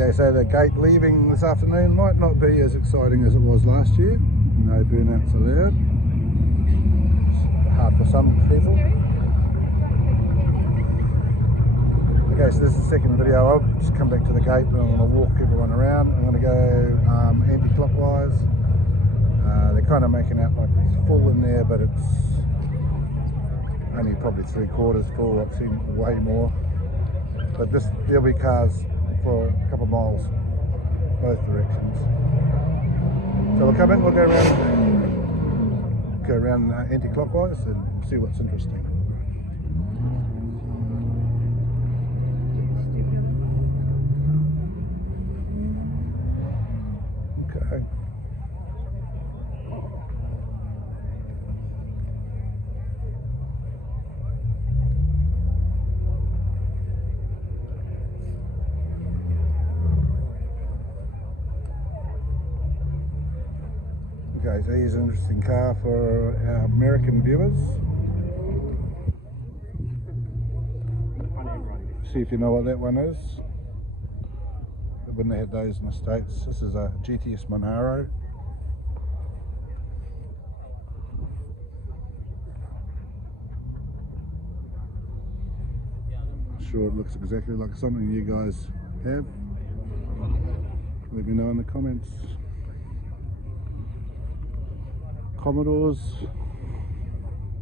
Okay, so the gate leaving this afternoon might not be as exciting as it was last year. No burnouts allowed. It's hard for some people. Okay, so this is the second video. I'll just come back to the gate and I'm going to walk everyone around. I'm going to go anti-clockwise. They're kind of making out like it's full in there, but it's only probably 3/4 full. I've seen way more. But there'll be cars for a couple of miles both directions. So we'll come in, we'll go around anti-clockwise and see what's interesting. Okay. Okay, so here's an interesting car for our American viewers. See if you know what that one is. When they had those in the States. This is a GTS Monaro. I'm sure it looks exactly like something you guys have. Let me know in the comments. Commodores,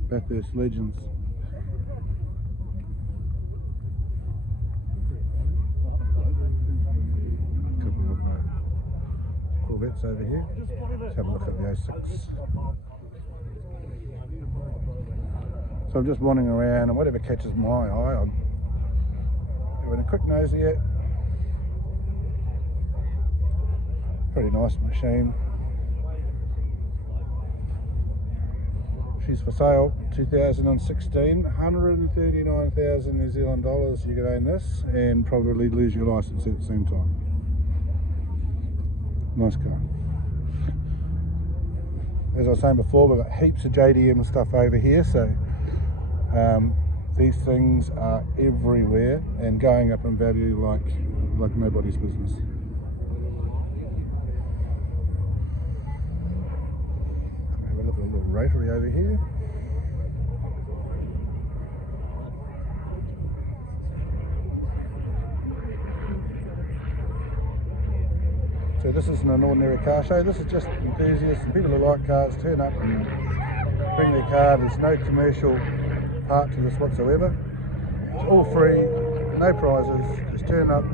Bathurst Legends. A couple of Corvettes over here. Let's have a look at the 06. So I'm just wandering around and whatever catches my eye, I'm doing a quick nosy at. Pretty nice machine. She's for sale, 2016, 139,000 New Zealand dollars. You could own this and probably lose your license at the same time. Nice car. As I was saying before, we've got heaps of JDM stuff over here, so these things are everywhere and going up in value like nobody's business. A little rotary over here. So this isn't an ordinary car show, this is just enthusiasts and people who like cars turn up and bring their car. There's no commercial part to this whatsoever. It's all free, no prizes, just turn up,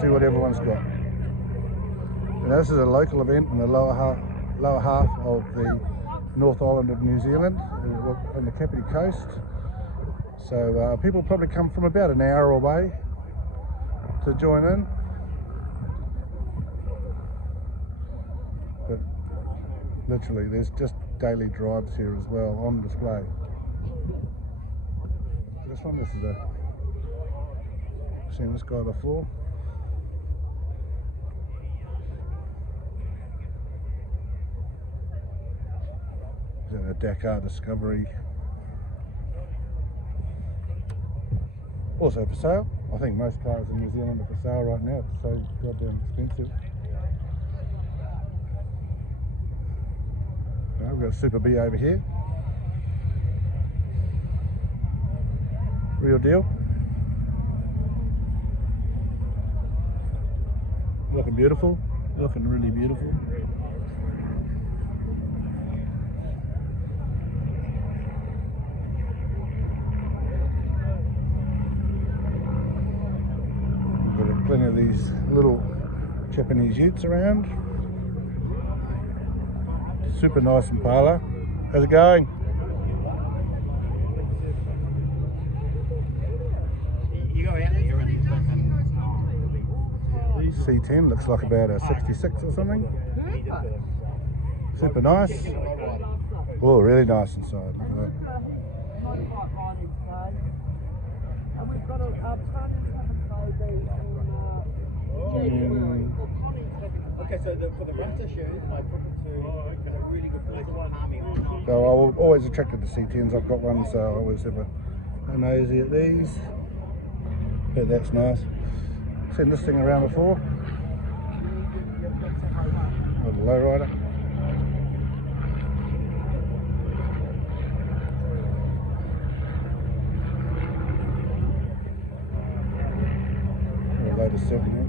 see what everyone's got. And this is a local event in the lower half of the North Island of New Zealand, on the Kapiti coast. So people probably come from about an hour away to join in. But literally there's just daily drives here as well on display. This is I've seen this guy before. A Dakar Discovery, also for sale. I think most cars in New Zealand are for sale right now, it's so goddamn expensive. We've got a Super B over here, real deal, looking beautiful, looking really beautiful. Plenty of these little Japanese utes around. Super nice Impala. How's it going? You go out there and C10 looks like about a 66 or something. Super nice. Oh, really nice inside. Look at that. Okay, so for the winter shoes, I took it to a really good place for farming. So I'm always attracted to C10s. I've got one, so I always have a nosy at these. But that's nice. Seen this thing around before. Little lowrider. The latest 7 here.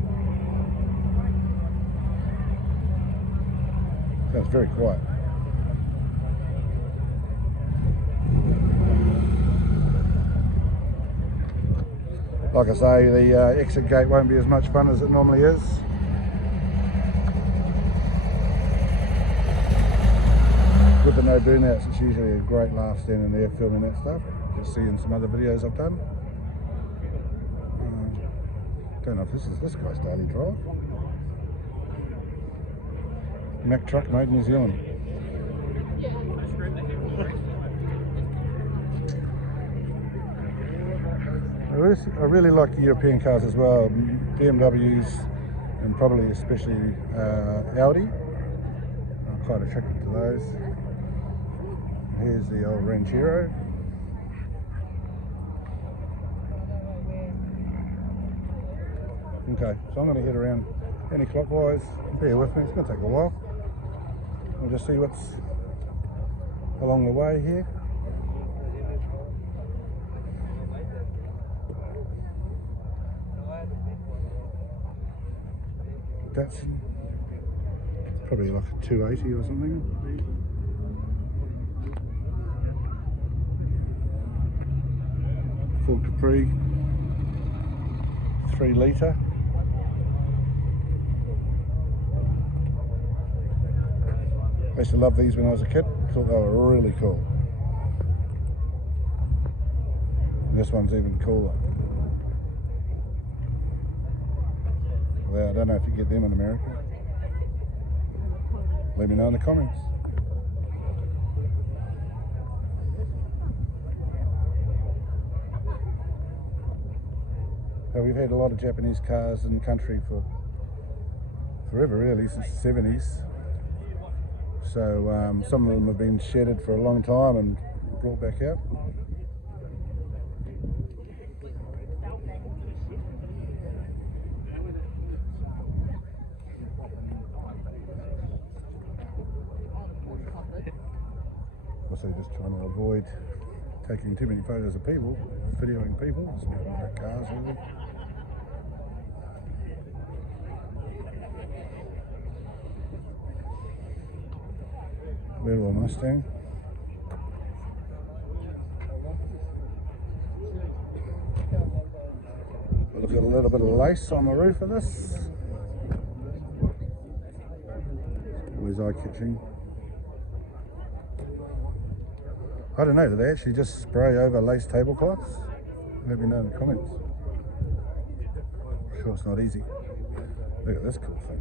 Sounds very quiet. Like I say, the exit gate won't be as much fun as it normally is. With the no burnouts, it's usually a great laugh standing there filming that stuff. Just seeing some other videos I've done. Don't know if this guy's daily drive. Mack truck made in New Zealand. I really like European cars as well, BMWs and probably especially Audi. I'm quite attracted to those. Here's the old Ranchero. Okay, so I'm going to head around anti-clockwise. Bear with me, it's going to take a while. We'll just see what's along the way here. That's probably like a 280 or something. Ford Capri, 3 litre. I used to love these when I was a kid. Thought they were really cool. And this one's even cooler. Well, I don't know if you get them in America. Let me know in the comments. We've had a lot of Japanese cars in the country for forever, really, since the 70s. So some of them have been shedded for a long time and brought back out. Also just trying to avoid taking too many photos of people, videoing people, just about cars really. Little Mustang. Look at a little bit of lace on the roof of this. Always eye-catching. I don't know, do they actually just spray over lace tablecloths? Let me know in the comments. I'm sure it's not easy. Look at this cool thing.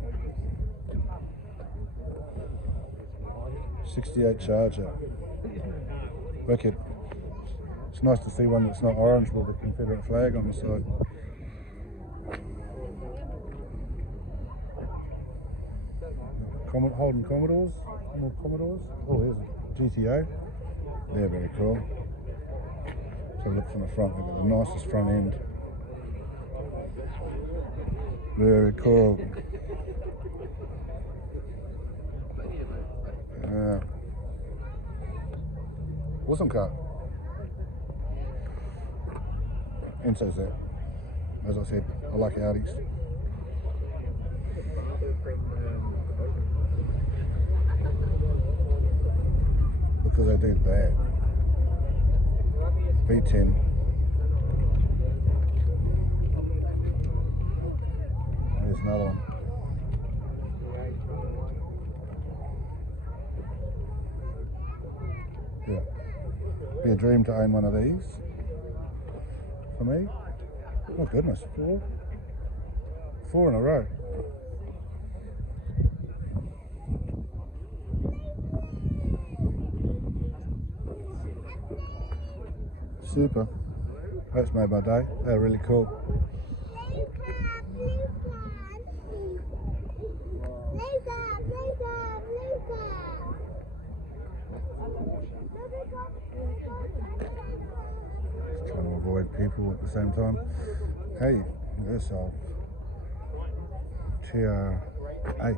68 Charger. Wicked. It's nice to see one that's not orange with the Confederate flag on the side. Holden Commodores. More Commodores. Oh, here's a GTO. They're very cool. So look from the front, they've got the nicest front end. Very cool. Awesome car. And so's that. As I said, I like Audis. Because they do bad. V10. There's another one. Yeah. Be a dream to own one of these. For me. Oh goodness, 4 in a row. Super. That's made my day. They're really cool. Just trying to avoid people at the same time. Hey, this TR8.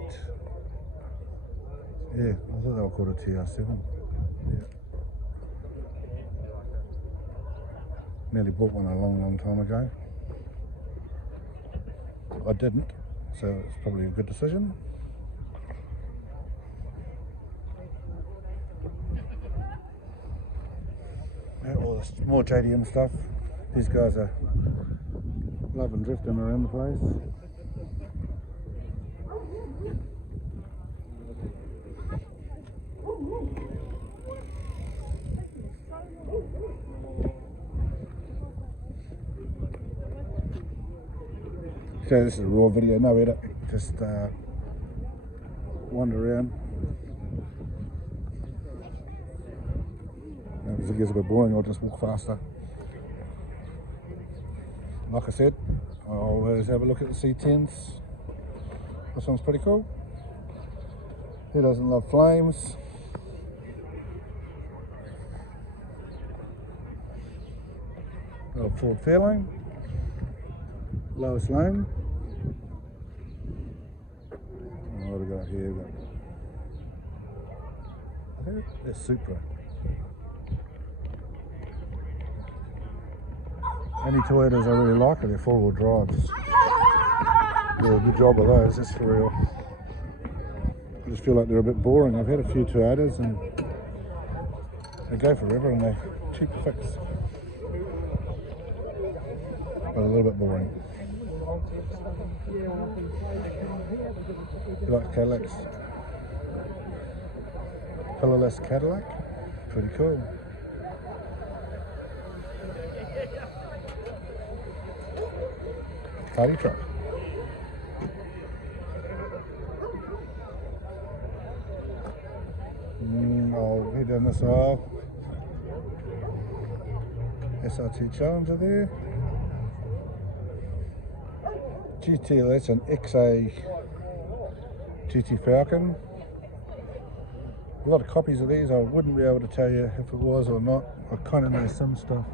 Yeah, I thought they were called a TR7. Yeah. Nearly bought one a long time ago. I didn't, so it's probably a good decision. Yeah, all this more JDM stuff. These guys are loving drifting around the place. So this is a raw video, no edit, just wander around. If it gets a bit boring, I'll just walk faster. Like I said, I'll always have a look at the C10s. This one's pretty cool. Who doesn't love flames? Got a Ford Fairlane, lowest lane. What have we got here? I think it's Supra. Any Toyotas I really like are their four-wheel drives. Do a good job of those, that's for real. I just feel like they're a bit boring. I've had a few Toyotas and they go forever and they're cheap to fix. But a little bit boring. You like Cadillacs? Colorless Cadillac? Pretty cool. Party truck. I'll head down this aisle. SRT Challenger there. GT, that's an XA GT Falcon. A lot of copies of these. I wouldn't be able to tell you if it was or not. I kind of know some stuff.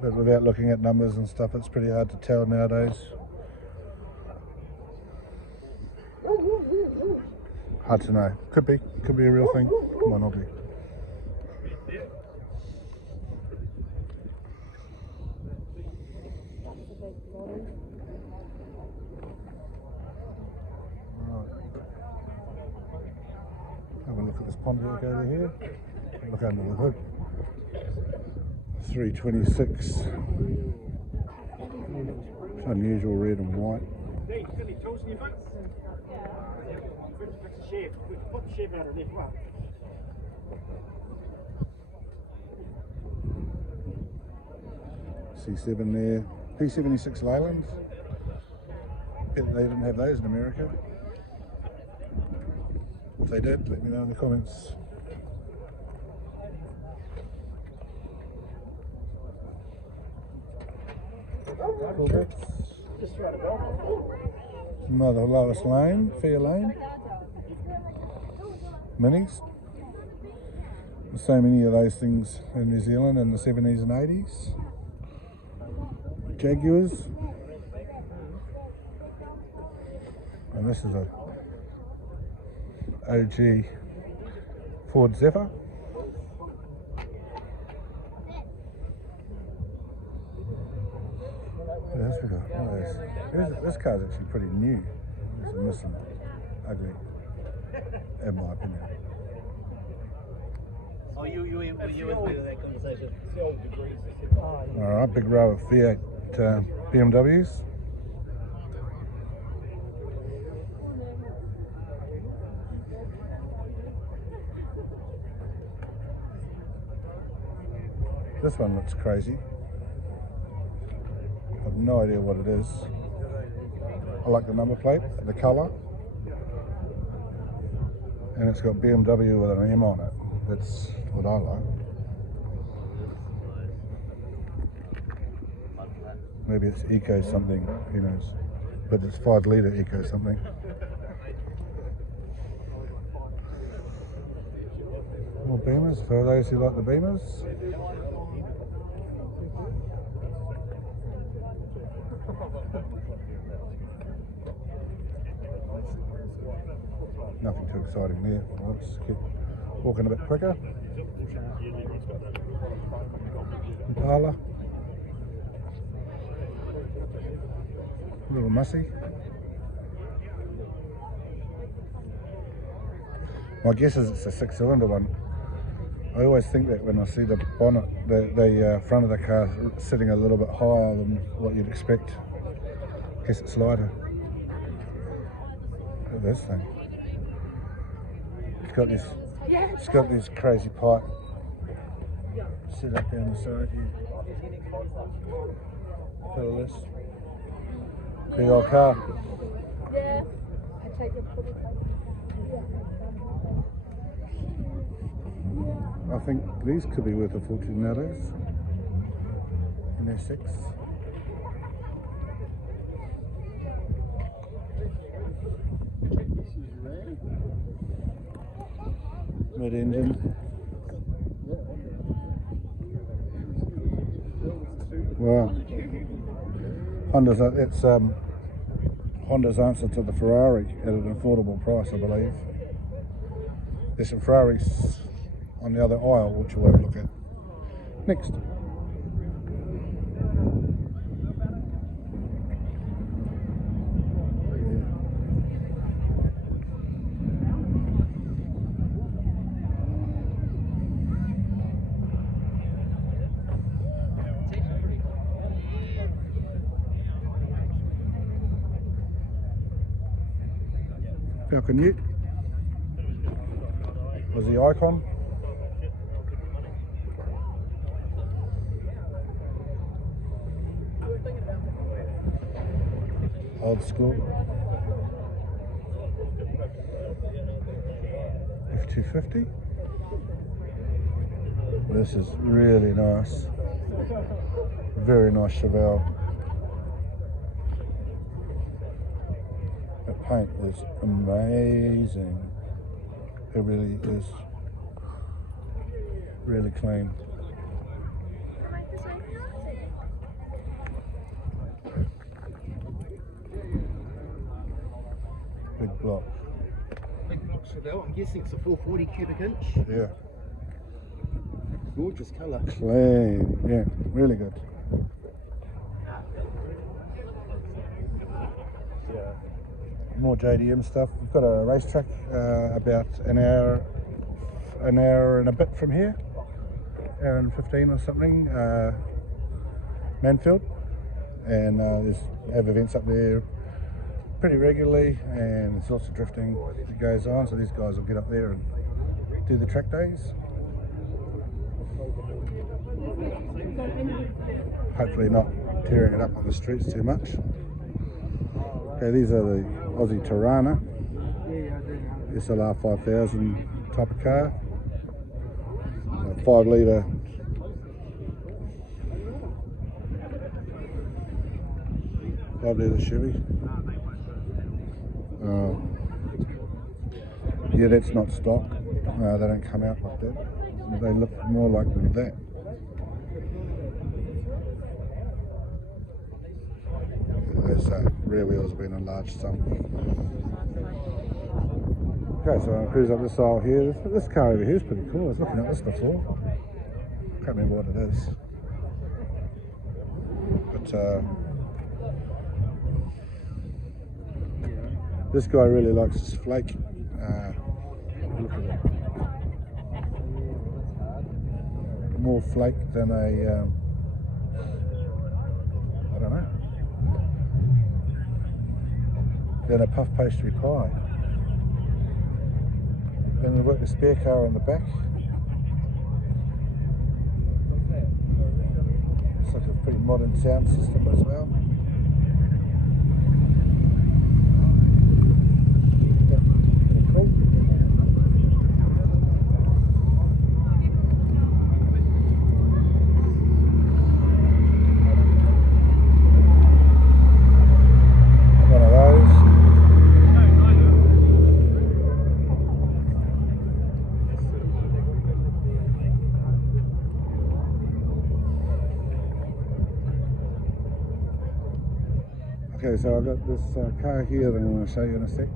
But without looking at numbers and stuff, it's pretty hard to tell nowadays. Hard to know. Could be a real thing. Might not be. Right. Have a look at this Pontiac over here. Look under the hood. 326. It's unusual red and white. C7 there. P76 Leylands. They didn't have those in America. If they did, let me know in the comments. Another lowest lane, fair lane. Minis. There's so many of those things in New Zealand in the 70s and 80s. Jaguars. And this is a OG Ford Zephyr. This car's actually pretty new. It's missing, ugly, in my opinion. Oh, you went into that conversation. It's the old degrees. Alright, big row of Fiat BMWs. This one looks crazy. I have no idea what it is. I like the number plate, the colour, and it's got BMW with an M on it. That's what I like. Maybe it's Eco something, who knows. But it's 5 litre Eco something. More Beamers, for those who like the Beamers. Nothing too exciting there. Let's keep walking a bit quicker. Impala. A little mussy. My guess is it's a 6-cylinder one. I always think that when I see the bonnet, the front of the car sitting a little bit higher than what you'd expect. I guess it's lighter. Look at this thing. It's got this crazy pipe set up down the side here. Look at this. Big old car. Yeah. I take your photo. I think these could be worth a fortune nowadays. And they're 6. Mid-engine. Wow. Honda's answer to the Ferrari at an affordable price, I believe. There's some Ferraris on the other aisle which we'll have a look at next. Falcon Ute was the icon. Old school. F250. This is really nice. Very nice Chevelle. The paint is amazing. It really is. Really clean. Big block. Big block Chevelle. I'm guessing it's a 440 cubic inch. Yeah. Gorgeous colour. Clean. Yeah, really good. More JDM stuff. We've got a racetrack about an hour and a bit from here, hour and 15 or something, Manfield, and they have events up there pretty regularly, and there's lots of drifting that goes on, so these guys will get up there and do the track days. Hopefully not tearing it up on the streets too much. Okay, these are the Aussie Tirana SLR 5000 type of car, 5 litre Chevy. Yeah, that's not stock. No, they don't come out like that. They look more like that. Those rear wheels have been enlarged some. Okay, so I'll cruise up this aisle here. This car over here is pretty cool. I was looking at this before. Can't remember what it is. But this guy really likes his flake. Look at it. More flake than a, I don't know, than a puff pastry pie. And we've got the spare car in the back. It's like a pretty modern sound system as well. Okay, so I've got this car here that I'm going to show you in a sec.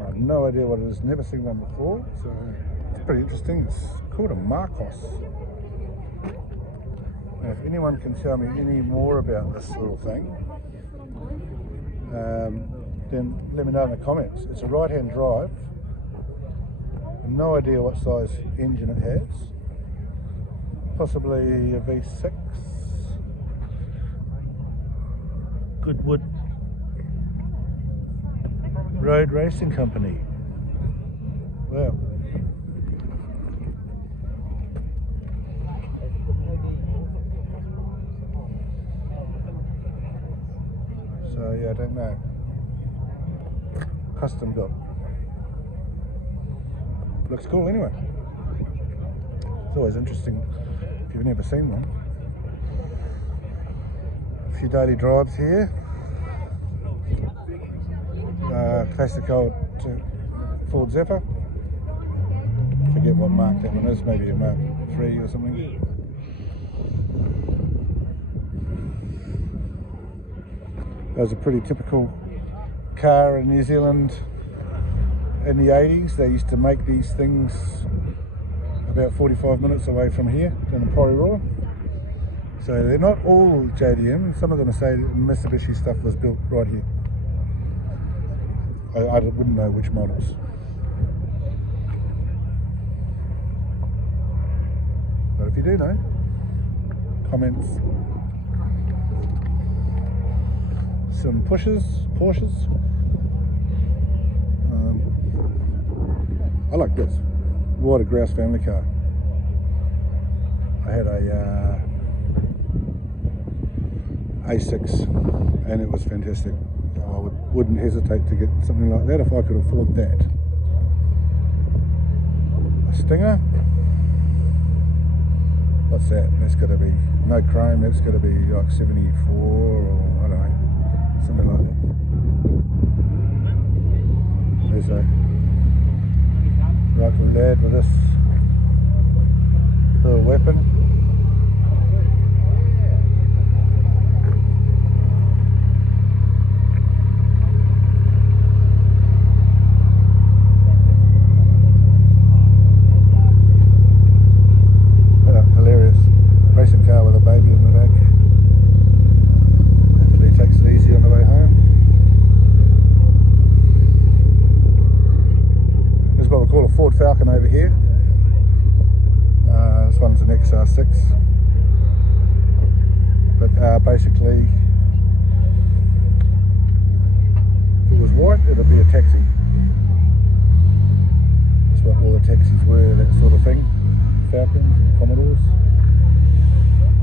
I have no idea what it is, never seen one before, so it's pretty interesting. It's called a Marcos. Now, if anyone can tell me any more about this little thing, then let me know in the comments. It's a right-hand drive. No idea what size engine it has. Possibly a V6. Goodwood Road Racing Company. Wow. So yeah, I don't know. Custom built. Looks cool anyway. It's always interesting if you've never seen one. A few daily drives here. Classic old Ford Zephyr. Forget what mark that one is, maybe a Mark 3 or something. That was a pretty typical car in New Zealand in the 80s. They used to make these things about 45 minutes away from here in the Porirua. So they're not all JDM. Some of them say Mitsubishi stuff was built right here. I wouldn't know which models. But if you do know, comments. Some Porsches. I like this. What a grouse family car. I had a A6 and it was fantastic. I wouldn't hesitate to get something like that if I could afford that. A Stinger. What's that? That's got to be no chrome. That's got to be like 74 or I don't know, something like that. There's a rifle lad with this little weapon. Hilarious. Racing car with a baby in the back. Hopefully he takes it easy on the way home. This is what we call a Ford Falcon over here. This one's an XR6. But basically, if it was white, it would be a taxi. That's what all the taxis were, that sort of thing. Falcons, Commodores.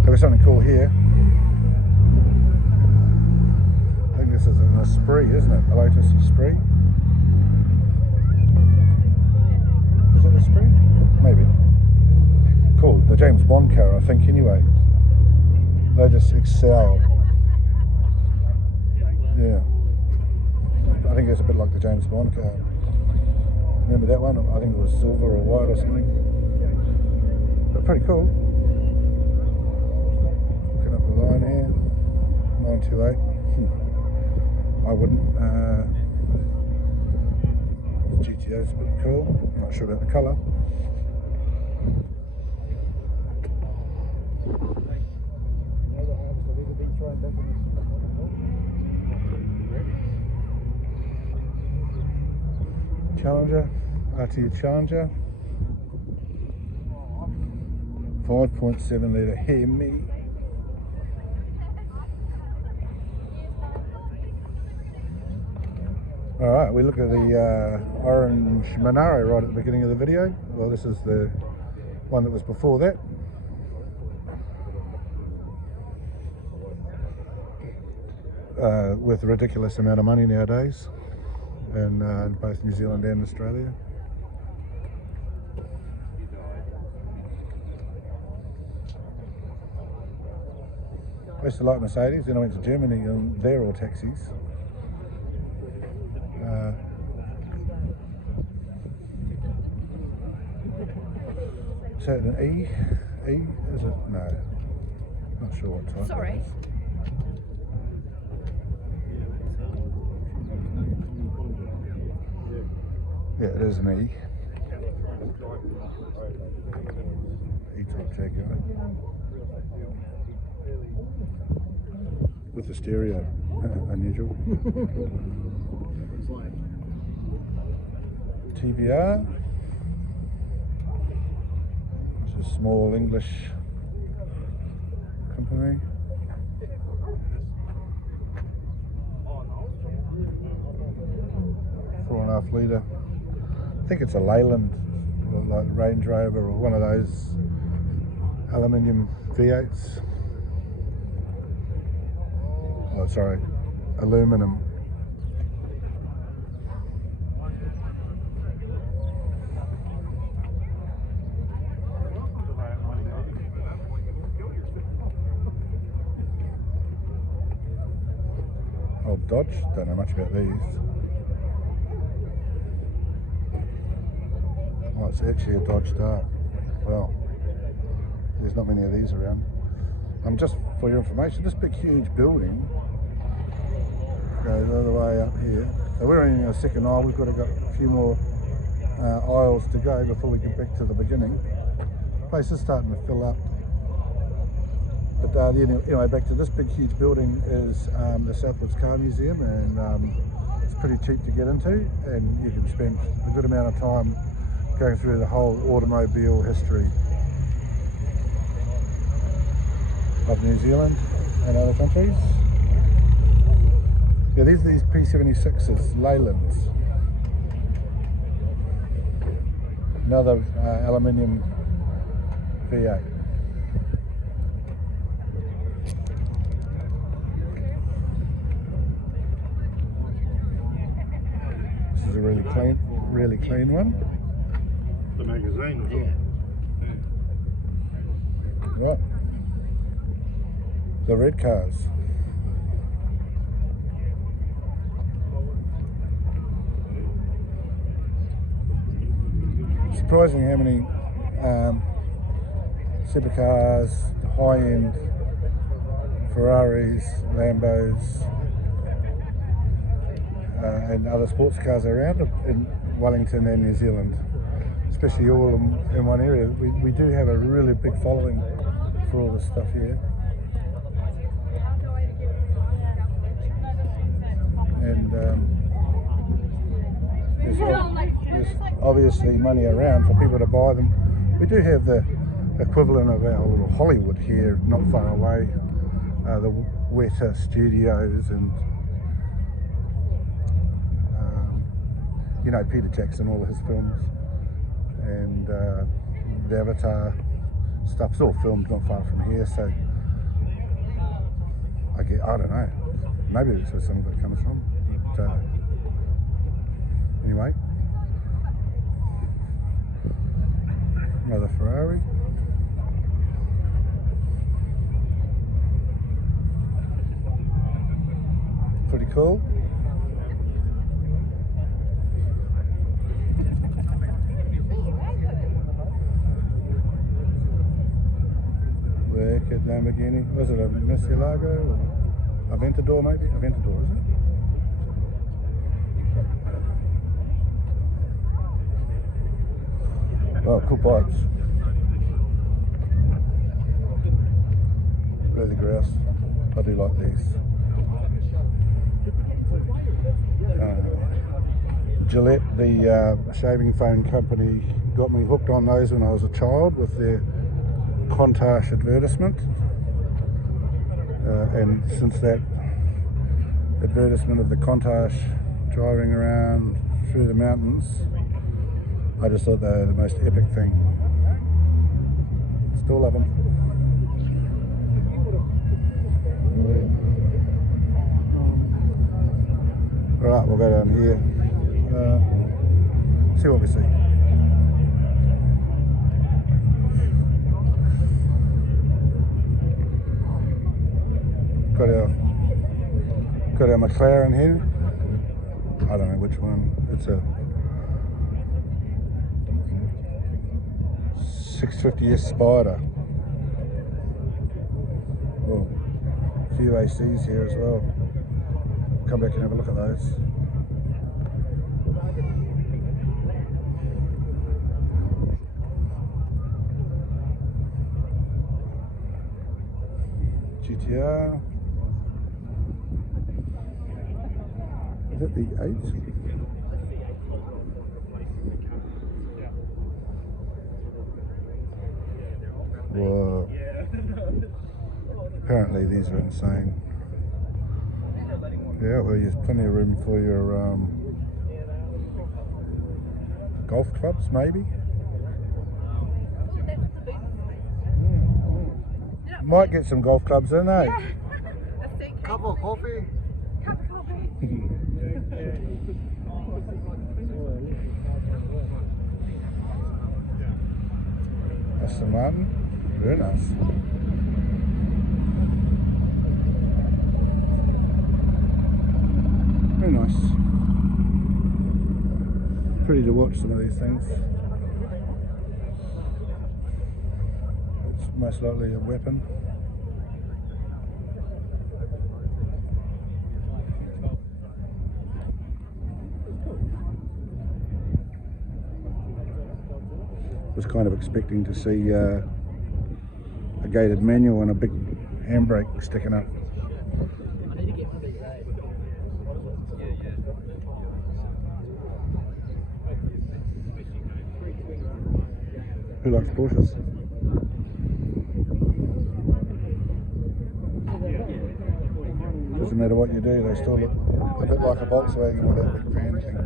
There was something cool here. I think this is an Esprit, isn't it? A Lotus Esprit. Is it Esprit? Maybe. Cool. The James Bond car, I think, anyway. Lotus Excel. Yeah. I think it's a bit like the James Bond car. Remember that one? I think it was silver or white or something. But pretty cool. Looking up the line here. 928. I wouldn't. GTO's a bit cool. Not sure about the colour. Challenger, RTU Challenger. 5.7 litre Hemi. Alright, we look at the orange Monaro right at the beginning of the video. Well, this is the one that was before that. With a ridiculous amount of money nowadays in both New Zealand and Australia. I used to like Mercedes, then I went to Germany and they're all taxis. Is that an E? E? Is it? No. Not sure what type. Sorry. That is. Yeah, it is an E. E-type Jaguar. With the stereo, unusual. TVR, which is a small English company. 4.5 litre. I think it's a Leyland, like Range Rover or one of those aluminium V8s. Oh, sorry, aluminum. Old Dodge, don't know much about these. Oh, it's actually a Dodge Dart. Well, there's not many of these around. Just for your information, this big huge building goes all the way up here. So we're only in the second aisle. We've got a few more aisles to go before we get back to the beginning. The place is starting to fill up. But anyway, back to this big huge building is the Southwards Car Museum, and it's pretty cheap to get into, and you can spend a good amount of time going through the whole automobile history of New Zealand and other countries. Yeah, these are these P76s, Leylands. Another aluminium V8. This is a really clean one. The magazine, was it? Right. The red cars. Surprising how many supercars, high-end Ferraris, Lambos, and other sports cars around in Wellington and New Zealand, especially all in one area. We do have a really big following for all this stuff here. And there's obviously money around for people to buy them. We do have the equivalent of our little Hollywood here, not far away, the Weta Studios, and you know, Peter Jackson, all of his films, and the Avatar stuff's all filmed not far from here, so I don't know, maybe that's where some of it comes from, but anyway, another Ferrari. Pretty cool. Wicked Lamborghini. Was it a Murcielago or Aventador maybe? Aventador, is it? Oh, cool pipes. Really grouse. I do like these. Gillette, the shaving foam company, got me hooked on those when I was a child with their Countach advertisement, and since that advertisement of the Countach driving around through the mountains, I just thought they were the most epic thing. Still love them. Alright, we'll go down here, see what we see. Got our McLaren here. I don't know which one. It's a 650S Spider. Well, a few ACs here as well. Come back and have a look at those. GTR. Is it the 8? Whoa. Apparently these are insane. Yeah, well, there's plenty of room for your golf clubs, maybe. Might get some golf clubs in, eh? Cup of coffee. Aston Martin, very nice. Very nice. Pretty to watch some of these things. It's most likely a weapon. Was kind of expecting to see a gated manual and a big handbrake sticking up. Who likes Porsches? Doesn't matter what you do, they still look a bit like a Volkswagen with that big fan thing.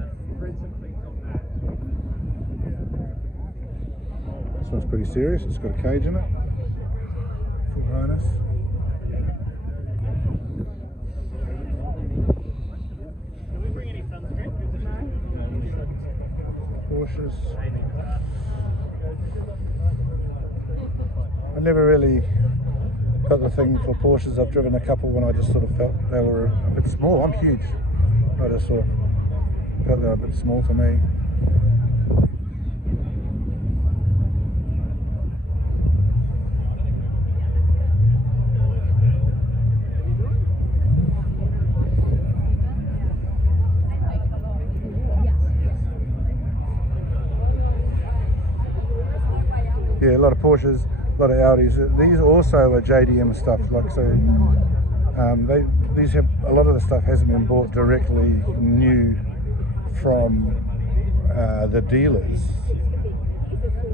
This one's pretty serious, it's got a cage in it. Full harness. Porsches. I never really got the thing for Porsches. I've driven a couple when I just sort of felt they were a bit small. I'm huge. I just sort of felt they were a bit small for me. Yeah, a lot of Porsches, a lot of Audis. These also are JDM stuff. Like so, these have a lot of the stuff hasn't been bought directly new from the dealers.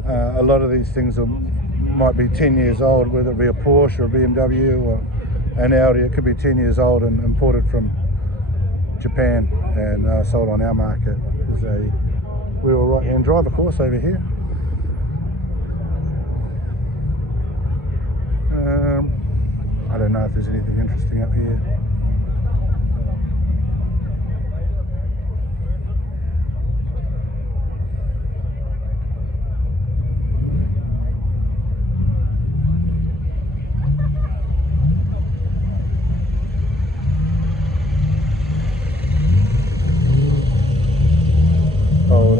A lot of these things might be 10 years old, whether it be a Porsche or a BMW or an Audi. It could be 10 years old and imported from Japan and sold on our market as a wheel right-hand drive, of course, over here. I don't know if there's anything interesting up here. Old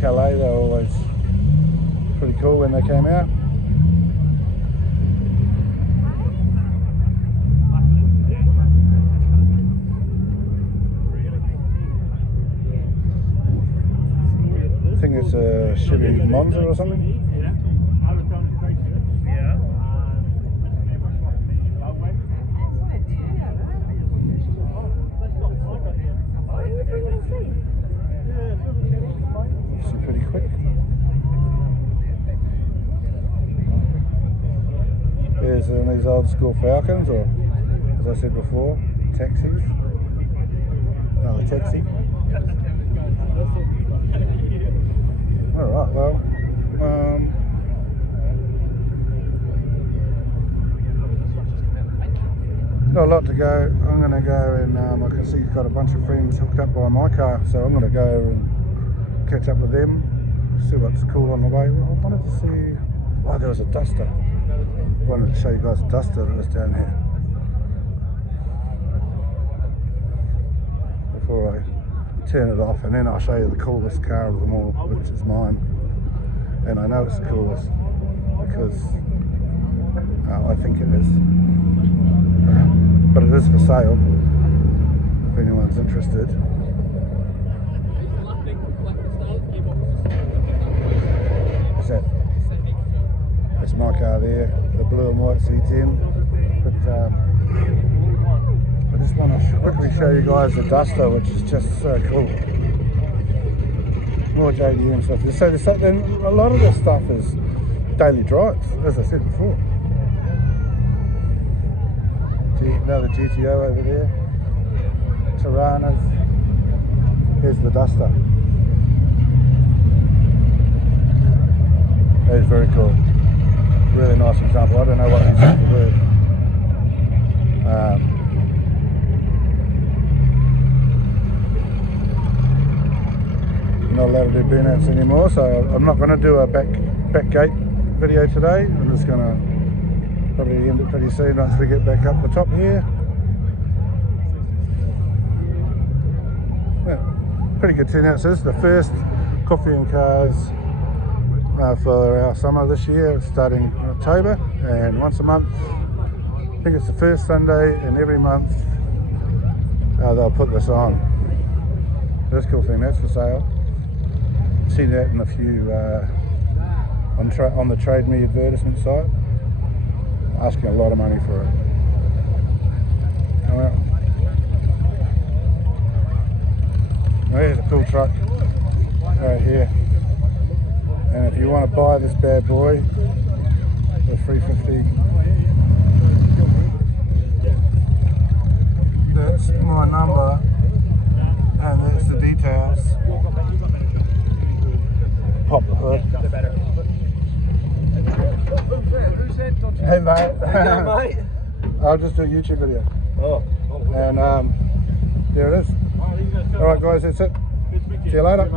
Calais, they were always pretty cool when they came out. I think it's a Chevy Monza or something. It's pretty quick. There's these old school Falcons, or as I said before, taxis. Oh, a taxi. Alright, well, not a lot to go. I'm going to go and I can see you've got a bunch of friends hooked up by my car, so I'm going to go and catch up with them, see what's cool on the way. Well, I wanted to see, oh, there was a Duster. I wanted to show you guys a Duster that was down here before I turn it off, and then I'll show you the coolest car of them all, which is mine. And I know it's the coolest because I think it is. But it is for sale if anyone's interested. That's my car there, the blue and white C10. But I just want to quickly show you guys the Duster, which is just so cool. More JDM stuff. So then a lot of this stuff is daily drives, as I said before. Another GTO over there. Tiranas. Here's the Duster. That is very cool. Really nice example. I don't know what these things are worth. Not allowed to do burnouts anymore, so I'm not going to do a back gate video today. I'm just going to probably end it pretty soon once we get back up the top here. Yeah, pretty good turnout. So this is the first Coffee and Cars for our summer this year, starting in October, and once a month. I think it's the first Sunday in every month they'll put this on. This cool thing, that's for sale. Seen that in a few on the Trade Me advertisement site. Asking a lot of money for it. Oh, well. There's a cool truck right here. And if you want to buy this bad boy for $350, that's my number, and that's the details. Pop the hood. Hey mate. mate. I'll just do a YouTube video. Oh. And there it is. Alright guys, that's it. See you later.